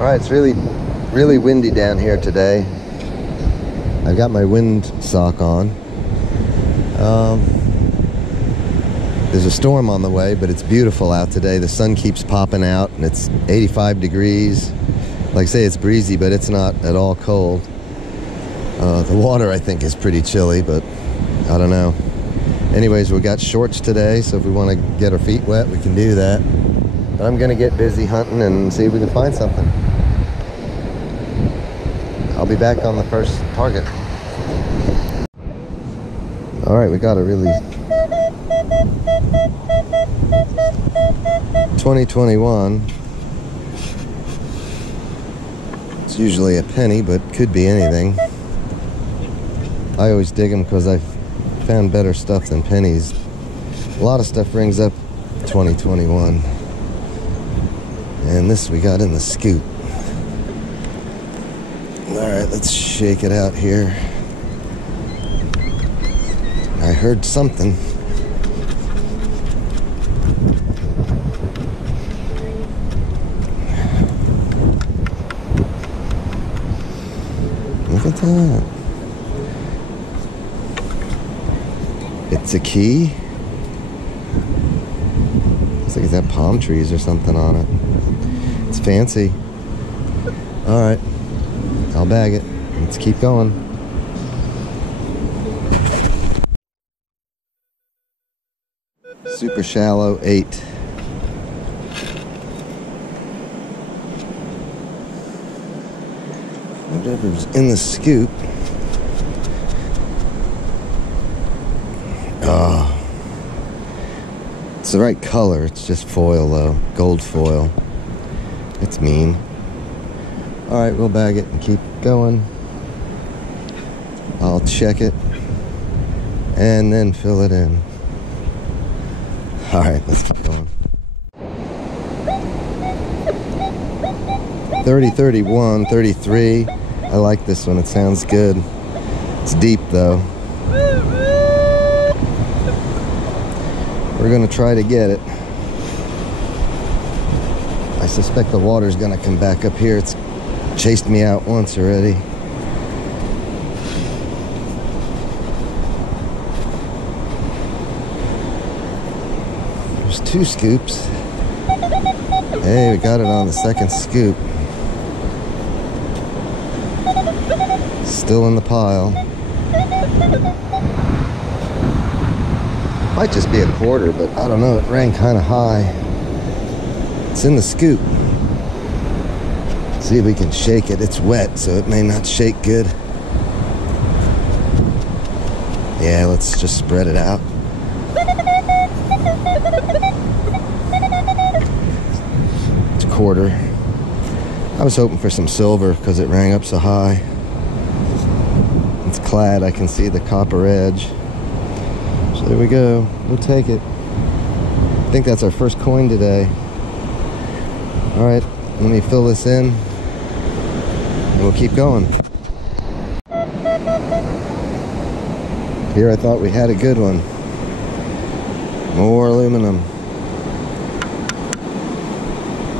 All right, it's really windy down here today. I've got my wind sock on. There's a storm on the way, but it's beautiful out today. The sun keeps popping out, and it's 85 degrees. Like I say, it's breezy, but it's not at all cold. The water, I think, is pretty chilly, but I don't know. Anyways, we got shorts today, so if we want to get our feet wet, we can do that. But I'm going to get busy hunting and see if we can find something. I'll be back on the first target. All right, we got a really 2021. It's usually a penny, but could be anything. I always dig them because I've found better stuff than pennies. A lot of stuff rings up 2021. And this we got in the scoop. Alright, let's shake it out here. I heard something. Look at that. It's a key. Looks like it's got palm trees or something on it. It's fancy. Alright. I'll bag it. Let's keep going. Super shallow 8. Whatever's in the scoop. It's the right color. It's just foil though. Gold foil. It's mean. Alright, we'll bag it and keep going. I'll check it and then fill it in. Alright, let's keep going. 30, 31, 33. I like this one. It sounds good. It's deep though. We're going to try to get it. I suspect the water's going to come back up here. It's chased me out once already. There's 2 scoops. Hey, we got it on the second scoop. Still in the pile. Might just be a quarter, but I don't know. It rang kind of high. It's in the scoop. See if we can shake it. It's wet, so it may not shake good. Yeah, let's just spread it out. It's a quarter. I was hoping for some silver because it rang up so high. It's clad. I can see the copper edge. So there we go. We'll take it. I think that's our first coin today. All right, let me fill this in and we'll keep going. Here I thought we had a good one. More aluminum.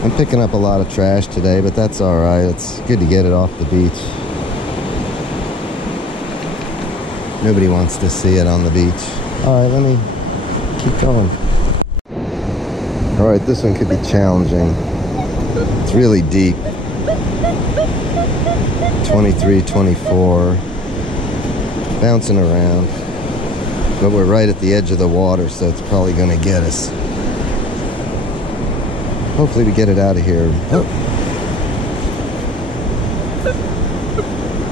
I'm picking up a lot of trash today, but that's all right. It's good to get it off the beach. Nobody wants to see it on the beach. All right, let me keep going. All right, this one could be challenging. It's really deep. 23, 24. Bouncing around. But we're right at the edge of the water, so it's probably gonna get us. Hopefully we get it out of here. Oh.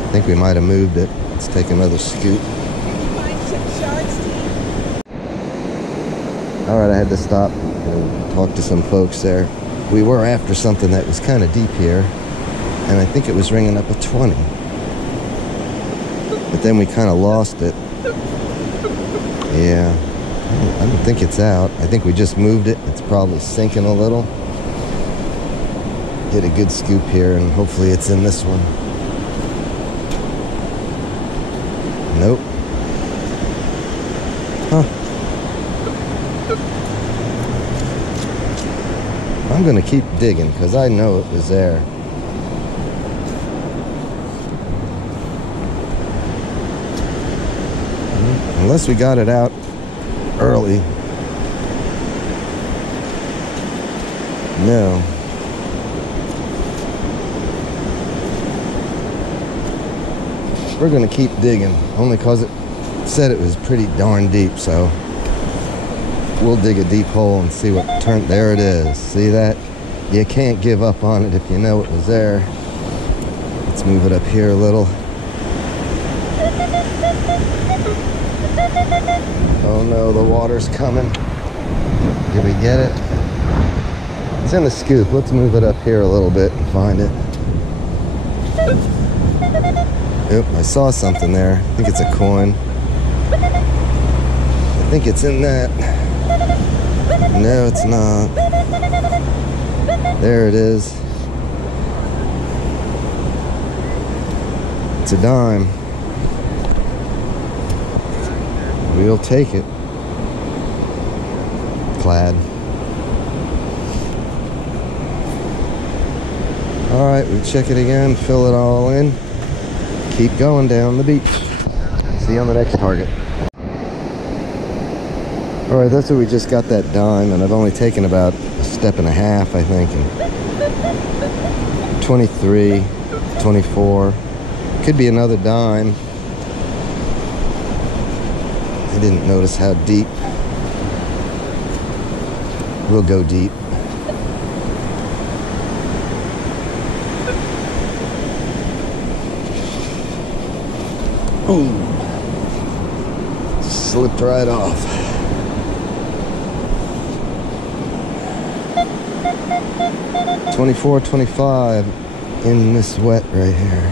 I think we might have moved it. Let's take another scoop. Alright, I had to stop and talk to some folks there. We were after something that was kind of deep here, and I think it was ringing up a 20. But then we kind of lost it. Yeah, I don't think it's out. I think we just moved it. It's probably sinking a little. Get a good scoop here, and hopefully it's in this one. Nope. Huh. I'm gonna keep digging because I know it was there. Unless we got it out early. No. We're gonna keep digging, only because it said it was pretty darn deep, so we'll dig a deep hole and see what turned. There it is. See that? You can't give up on it if you know it was there. Let's move it up here a little. Oh no, the water's coming. Did we get it? It's in the scoop. Let's move it up here a little bit and find it. Oop, I saw something there. I think it's a coin. I think it's in that. No, it's not. There it is. It's a dime. We'll take it. Clad. Alright, we check it again, fill it all in. Keep going down the beach. See you on the next target. Alright, that's where we just got that dime, and I've only taken about a step and a half, I think. And 23, 24. Could be another dime. I didn't notice how deep. We'll go deep. Oh, slipped right off. $24, $25 in this wet right here.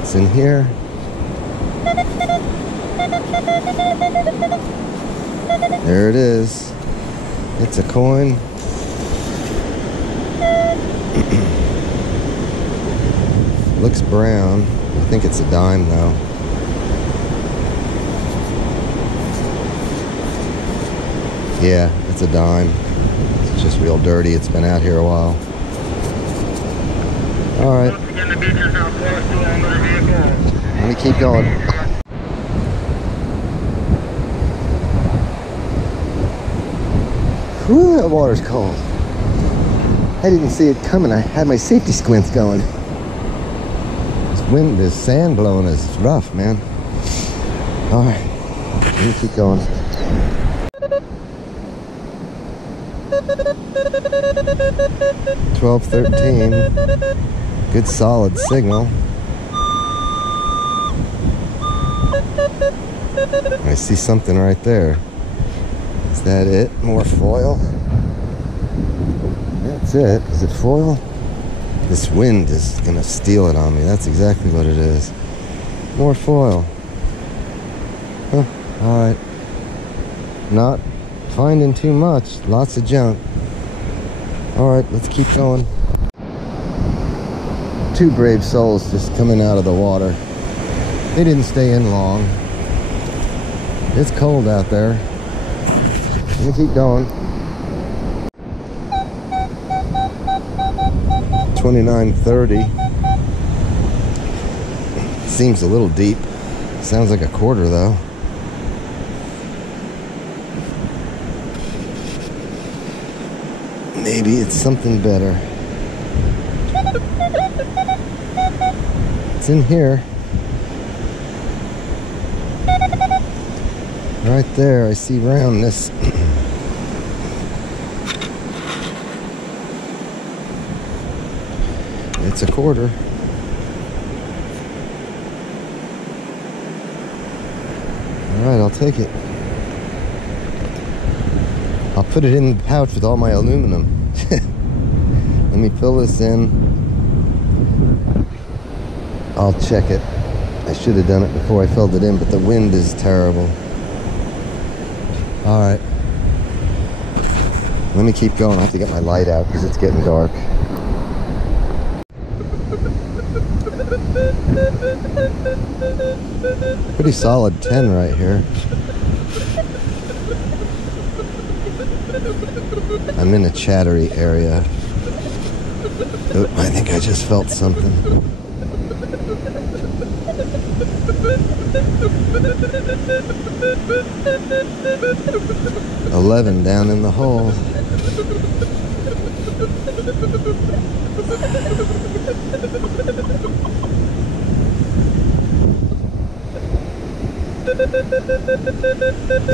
It's in here. There it is. It's a coin. Looks brown. I think it's a dime though. Yeah, it's a dime. It's just real dirty. It's been out here a while. Alright. Let me keep going. Whew, that water's cold. I didn't see it coming. I had my safety squints going. Wind, this sand blowing is rough, man. All right, let me keep going. $12.13. Good solid signal. I see something right there. Is that it? More foil? That's it. Is it foil? This wind is gonna steal it on me. That's exactly what it is. More foil. Huh, alright. Not finding too much. Lots of junk. Alright, let's keep going. Two brave souls just coming out of the water. They didn't stay in long. It's cold out there. Let me keep going. 29.30. Seems a little deep. Sounds like a quarter though. Maybe it's something better. It's in here. Right there, I see roundness. It's a quarter. Alright, I'll take it. I'll put it in the pouch with all my aluminum. Let me fill this in. I'll check it. I should have done it before I filled it in, but the wind is terrible. Alright. Let me keep going. I have to get my light out because it's getting dark. Pretty solid 10 right here. I'm in a chattery area. Oop, I think I just felt something. $11 down in the hole.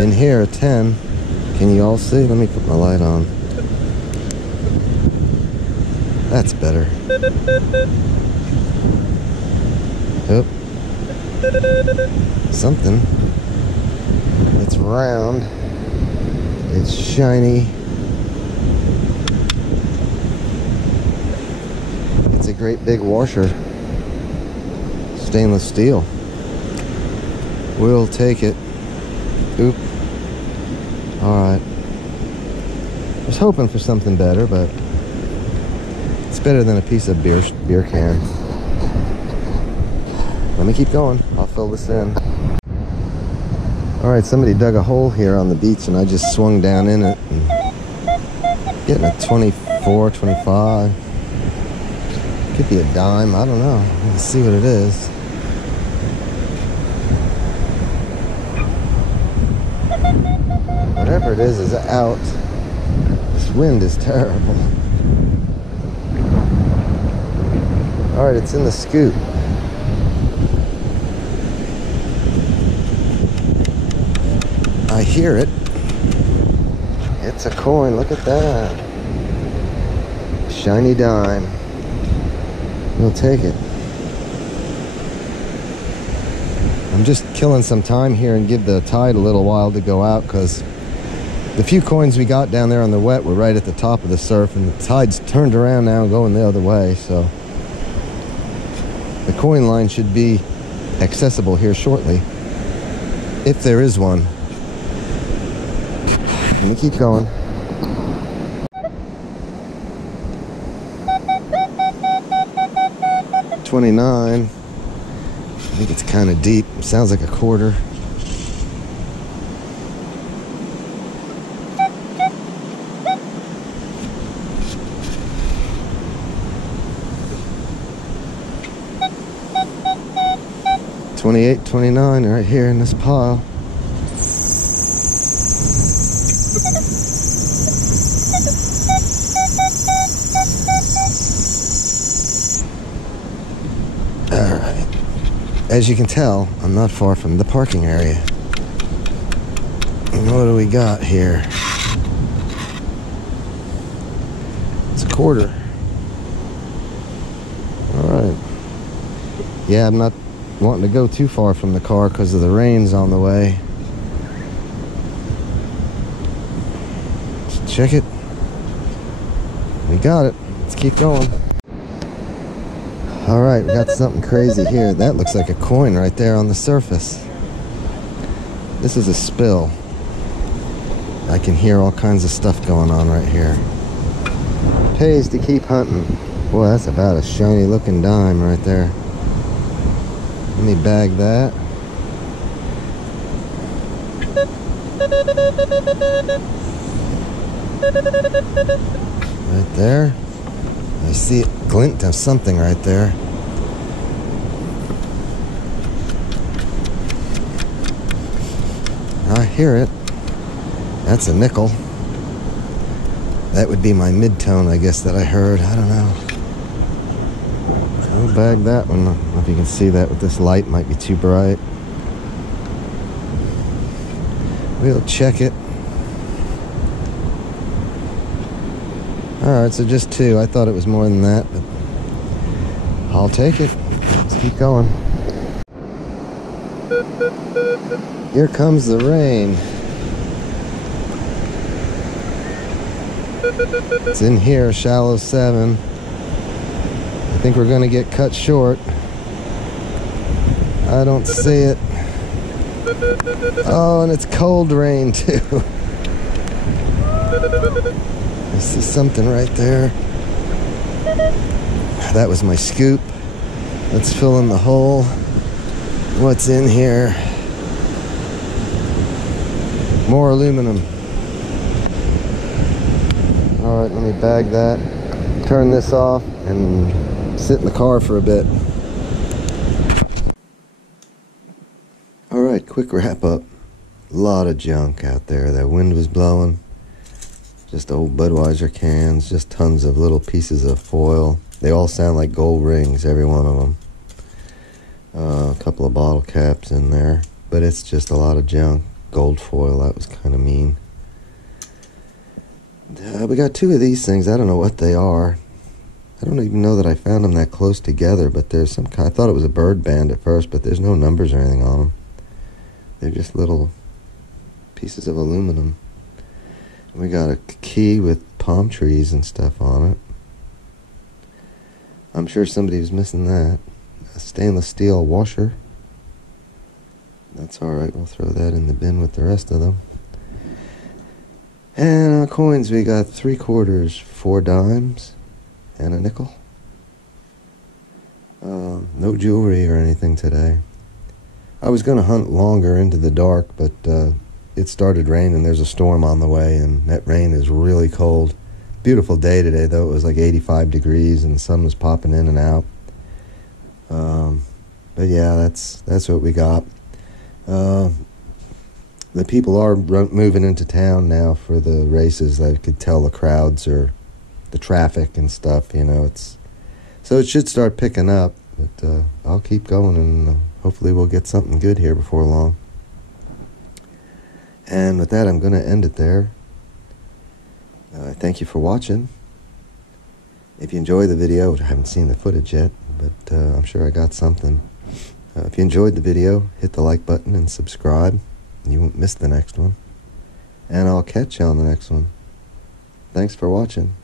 In here, a 10. Can you all see? Let me put my light on. That's better. Oop. Something. It's round. It's shiny. It's a great big washer. Stainless steel. We'll take it. Oop. Alright. I was hoping for something better, but it's better than a piece of beer can. Let me keep going. I'll fill this in. Alright, somebody dug a hole here on the beach and I just swung down in it. And getting a 24, 25. Could be a dime. I don't know. Let's see what it is. Whatever it is out. This wind is terrible. Alright, it's in the scoop. I hear it. It's a coin. Look at that. Shiny dime. We'll take it. I'm just killing some time here and give the tide a little while to go out, because the few coins we got down there on the wet were right at the top of the surf, and the tide's turned around now going the other way, so the coin line should be accessible here shortly, if there is one. Let me keep going. $29. I think it's kind of deep. It sounds like a quarter. $28, $29 right here in this pile. Alright. As you can tell, I'm not far from the parking area. And what do we got here? It's a quarter. Alright. Yeah, I'm not wanting to go too far from the car because of the rain's on the way. Let's check it. We got it. Let's keep going. Alright, we got something crazy here. That looks like a coin right there on the surface. This is a spill. I can hear all kinds of stuff going on right here. Pays to keep hunting. Boy, that's about a shiny looking dime right there. Let me bag that. Right there. I see a glint of something right there. I hear it. That's a nickel. That would be my mid-tone, I guess, that I heard. I don't know. I'll bag that one. I don't know if you can see that with this light. Might be too bright. We'll check it. Alright, so just two. I thought it was more than that, but I'll take it. Let's keep going. Here comes the rain. It's in here, shallow 7. I think we're gonna get cut short. I don't see it. Oh, and it's cold rain too. I see something right there. That was my scoop. Let's fill in the hole. What's in here? More aluminum. Alright, let me bag that. Turn this off and sit in the car for a bit. quick wrap up. A lot of junk out there. That wind was blowing. Just old Budweiser cans, just tons of little pieces of foil. They all sound like gold rings, every one of them. A couple of bottle caps in there, but it's just a lot of junk. Gold foil, that was kind of mean. We got two of these things. I don't know what they are. I don't even know that I found them that close together, but there's some kind. I thought it was a bird band at first, but there's no numbers or anything on them. They're just little pieces of aluminum. We got a key with palm trees and stuff on it. I'm sure somebody was missing that. A stainless steel washer. That's alright, we'll throw that in the bin with the rest of them. And our coins, we got 3 quarters, 4 dimes, and a nickel. No jewelry or anything today. I was going to hunt longer into the dark, but it started raining. There's a storm on the way, and that rain is really cold. Beautiful day today, though. It was like 85 degrees, and the sun was popping in and out. But yeah, that's what we got. The people are moving into town now for the races. I could tell the crowds or the traffic and stuff, you know. So it should start picking up, but I'll keep going, and hopefully we'll get something good here before long. And with that, I'm going to end it there. Thank you for watching. If you enjoyed the video, I haven't seen the footage yet, but I'm sure I got something. If you enjoyed the video, hit the like button and subscribe. You won't miss the next one. And I'll catch you on the next one. Thanks for watching.